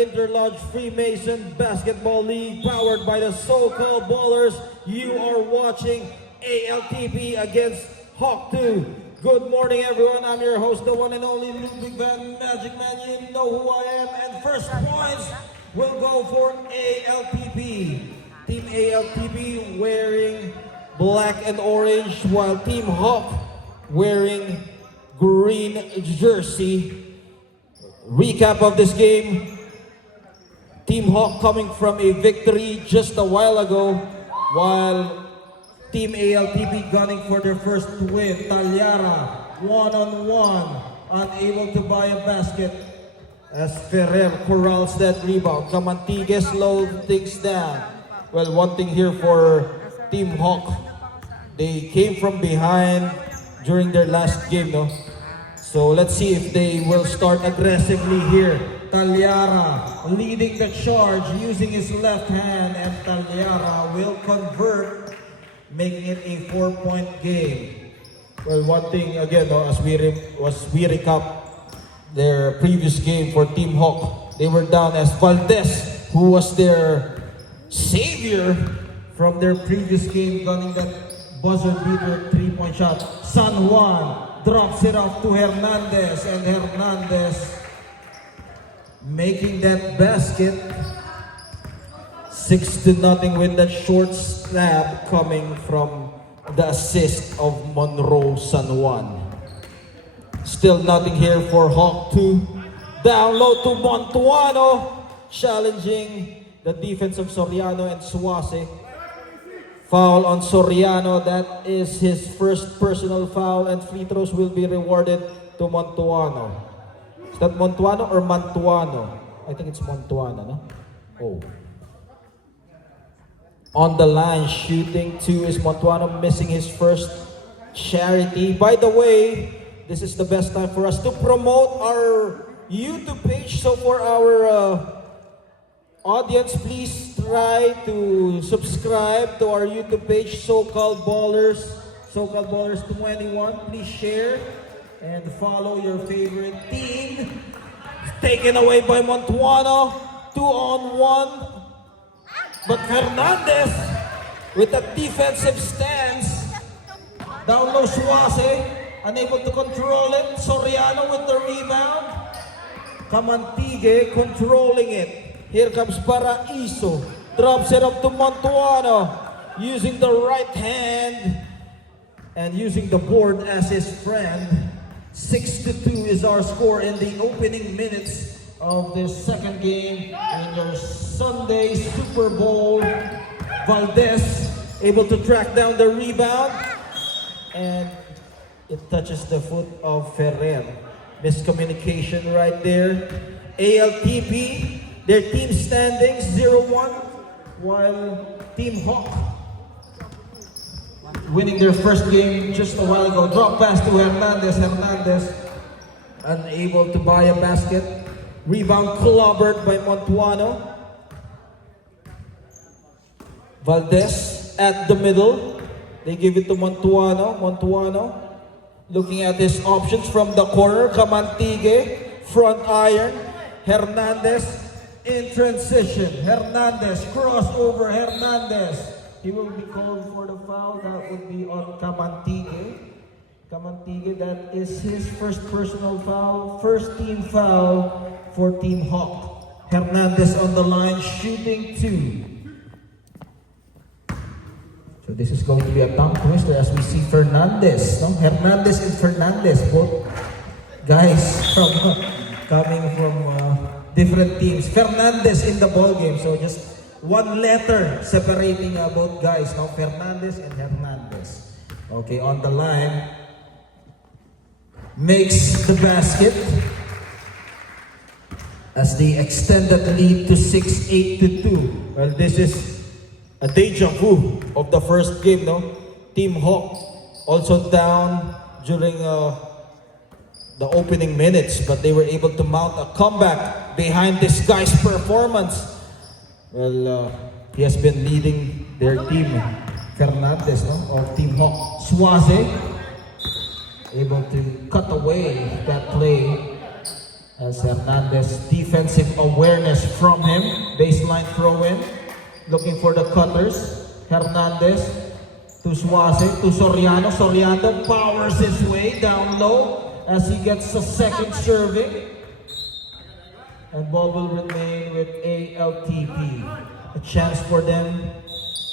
Interlodge Freemason Basketball League powered by the so-called ballers. You are watching ALTP against Hawk 2. Good morning, everyone. I'm your host, the one and only Ludwig Van Magic Man. You know who I am. And first points will go for ALTP. Team ALTP wearing black and orange, while Team Hawk wearing green jersey. Recap of this game. Team Hawk coming from a victory just a while ago, while Team ALTP gunning for their first win. Talyara, one-on-one, unable to buy a basket as Ferrer corrals that rebound. Camantigue slowed things down. Well, one thing here for Team Hawk, they came from behind during their last game, no? So let's see if they will start aggressively here. Talyara leading the charge using his left hand, and Talyara will convert, making it a 4-point game. Well, one thing again, no, as we recap their previous game for Team Hawk, they were down as Valdez, who was their savior from their previous game, gunning that buzzer beater 3-point shot. San Juan drops it off to Hernandez, and Hernandez making that basket. 6-0 with that short slab coming from the assist of Monroe San Juan. Still nothing here for Hawk 2. Down low to Montuano, challenging the defense of Soriano and Suase. Foul on Soriano, that is his first personal foul, and free throws will be rewarded to Montuano. Is that Montuano or Mantuano? I think it's Montuano, no? Oh. On the line, shooting two is Montuano, missing his first charity. By the way, this is the best time for us to promote our YouTube page. So for our audience, please try to subscribe to our YouTube page, So-Called Ballers 21. Please share and follow your favorite team. Taken away by Montuano, 2-on-1. But Hernandez with a defensive stance. Down low Suase, unable to control it. Soriano with the rebound. Camantigue controlling it. Here comes Paraiso, drops it up to Montuano, using the right hand and using the board as his friend. 6-2 is our score in the opening minutes of this second game in your Sunday Super Bowl. Valdez able to track down the rebound, and it touches the foot of Ferrer. Miscommunication right there. ALTP, their team standings 0-1, while Team Hawk winning their first game just a while ago. Drop pass to Hernandez. Hernandez unable to buy a basket. Rebound clobbered by Montuano. Valdez at the middle. They give it to Montuano. Montuano looking at his options from the corner. Camantigue, front iron. Hernandez in transition. Hernandez, crossover. Hernandez. He will be called for the foul. That would be on Camantigue. Camantigue, that is his first personal foul. First team foul for Team Hawk. Hernandez on the line, shooting two. So this is going to be a tongue twister as we see Fernandez. No? Hernandez and Fernandez, both guys from coming from different teams. Fernandez in the ball game, so just one letter separating both guys. No? Fernandez and Hernandez. Okay, on the line, makes the basket as they extend that lead to 6-8-2. Well, this is a deja vu of the first game, no? Team Hawk also down during the opening minutes, but they were able to mount a comeback behind this guy's performance. Well, he has been leading their team, Fernandez, no? Of Team Hawk. Suase able to cut away that play As Hernandez, defensive awareness from him. Baseline throw in. Looking for the cutters. Hernandez to Suase, to Soriano. Soriano powers his way down low as he gets a second serving. And ball will remain with ALTP. A chance for them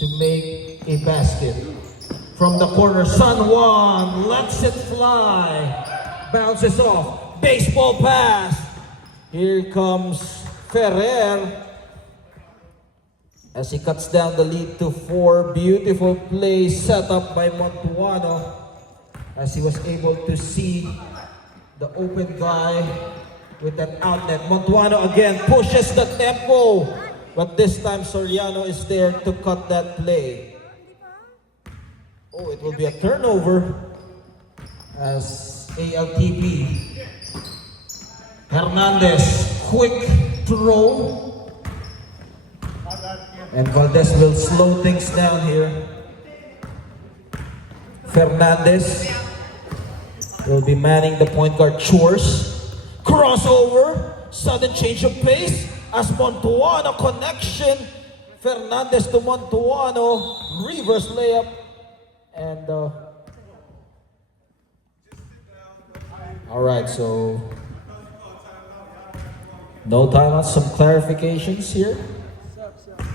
to make a basket. From the corner, San Juan lets it fly. Bounces off. Baseball pass. Here comes Ferrer as he cuts down the lead to 4. Beautiful play set up by Montuano as he was able to see the open guy with that outlet. Montuano again pushes the tempo, but this time Soriano is there to cut that play. Oh, it will be a turnover as ALTP. Hernandez, quick throw. And Valdez will slow things down here. Fernandez will be manning the point guard chores. Crossover, sudden change of pace as Montuano connection. Fernandez to Montuano, reverse layup. And all right, so no timeouts, some clarifications here.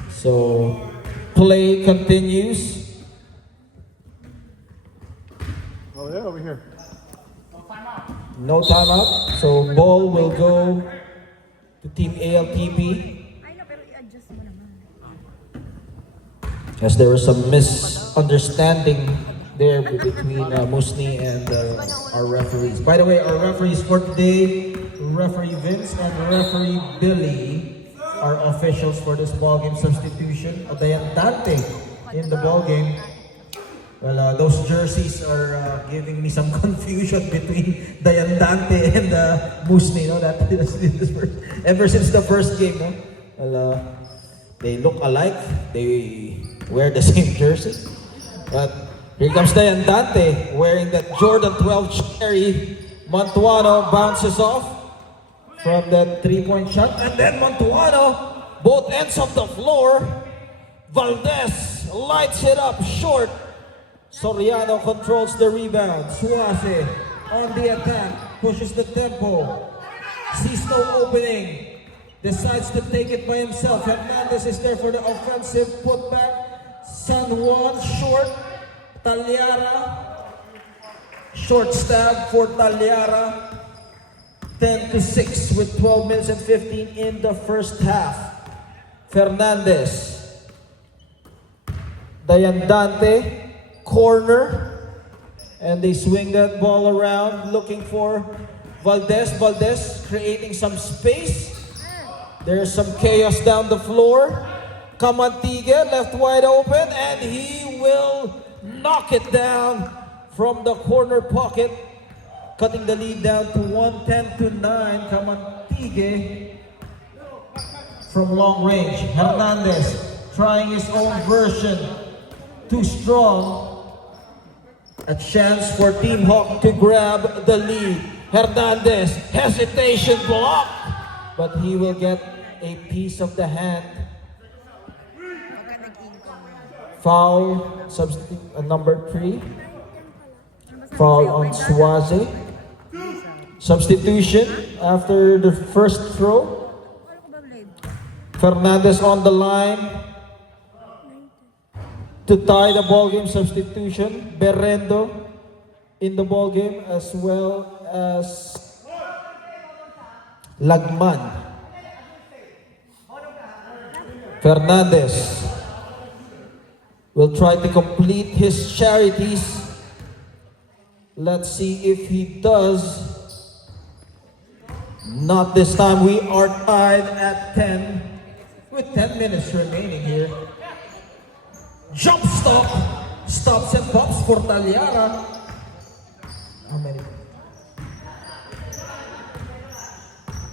So play continues. Over there, over here. No timeout. So ball will go to team ALTP. Ay, no, pero i-adjust mo naman. As there was some misunderstanding there between Musni and our referees. By the way, our referees for today, referee Vince and referee Billy, are officials for this ballgame substitution. Odayan Dante in the ballgame. Well, those jerseys are giving me some confusion between Dayan Dante and Musni. No, that ever since the first game, no? Well, they look alike. They wear the same jersey. But here comes Dayan Dante wearing that Jordan 12 cherry. Montuano bounces off from that three-point shot, and then Montuano, both ends of the floor. Valdez lights it up short. Soriano controls the rebound. Suase on the attack, pushes the tempo. Sees no opening, decides to take it by himself. Hernandez is there for the offensive putback. San Juan short. Talyara, short stab for Talyara. 10-6 with 12 minutes and 15 in the first half. Fernandez, Dayan Dante, corner, and they swing that ball around looking for Valdez. Valdez creating some space. There's some chaos down the floor. Camantigue left wide open, and he will knock it down from the corner pocket, cutting the lead down to 110-9. Camantigue from long range. Hernandez trying his own version. Too strong. A chance for Team Hawk to grab the lead. Hernandez, hesitation block, but he will get a piece of the hand. Foul, substitute number 3. Foul on Suase. Substitution after the first throw. Fernandez on the line to tie the ballgame. Substitution. Berrendo in the ballgame, as well as Lagman. Fernandez will try to complete his charities. Let's see if he does. Not this time. We are tied at 10 with 10 minutes remaining here. Jump stop. Stops and pops for Talyara. How many?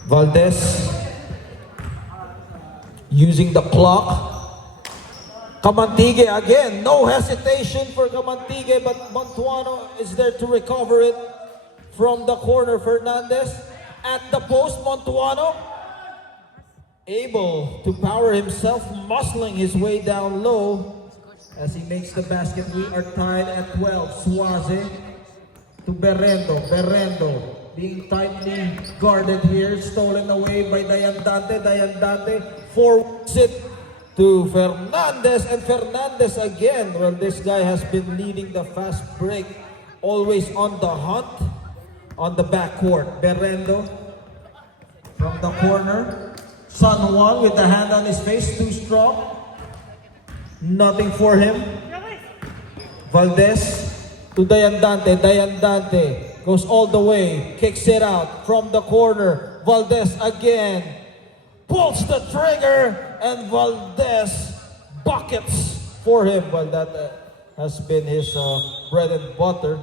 Valdez using the clock. Camantigue again, no hesitation for Camantigue, but Montuano is there to recover it from the corner. Fernandez at the post. Montuano able to power himself, muscling his way down low as he makes the basket. We are tied at 12. Suaze to Berrendo. Berrendo being tightly guarded here, stolen away by Dayandante. Dayandante forwards it to Fernandez, and Fernandez again. Well, this guy has been leading the fast break, always on the hunt on the backcourt. Berrendo from the corner. San Juan with the hand on his face, too strong. Nothing for him. Valdez to Dayandante. Dayandante goes all the way, kicks it out from the corner. Valdez again pulls the trigger, and Valdez buckets for him. Well, that has been his bread and butter.